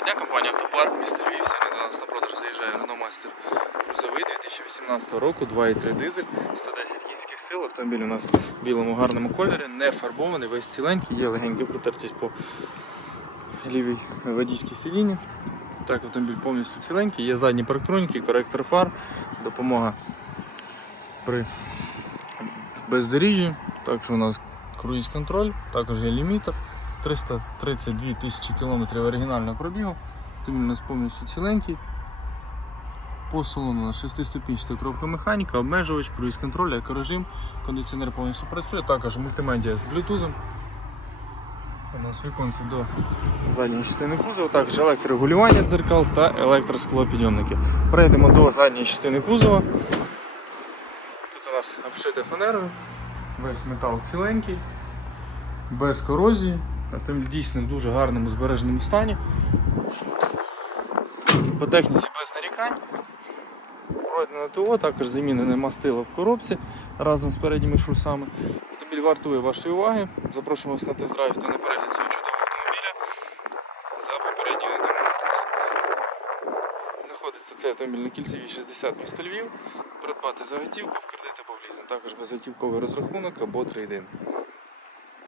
Доброго дня, компанія Автопарк, місто Львів. Сьогодні до нас на продаж заїжджає Renault Master грузовий 2018 року, 2,3 дизель, 110 кінських сил. Автомобіль у нас в білому гарному кольорі, не фарбований, весь ціленький, є легенька протертість по лівій водійській сидінні. Так, автомобіль повністю ціленький, є задні парктроніки, коректор фар, допомога при бездоріжжі. Також у нас круїз контроль, також є лімітер. 332 тисячі кілометрів оригінального пробігу. Автомобіль у нас повністю ціленький. По салону у нас 6-ступінчата коробка механіка, обмежувач, круїз контроль, екорежим, кондиціонер повністю працює, також мультимедіа з Bluetooth. У нас віконце до задньої частини кузова, також електрорегулювання дзеркал та електросклопідйомники. Перейдемо до задньої частини кузова. Тут у нас обшите фанерою, весь метал ціленький, без корозії. Автомобіль дійсно в дуже гарному збереженому стані. По техніці без нарікань. Пройдено ТО, також замінене мастило в коробці разом з передніми шрусами. Автомобіль вартує вашої уваги. Запрошуємо вас на тест-драйв та на перегляд цього чудового автомобіля за попередньою домовленістю. Знаходиться цей автомобіль на кільцевій 60 місто Львів. Придбати за готівку в кредит або в лізинг. Також безготівковий розрахунок або трейдин.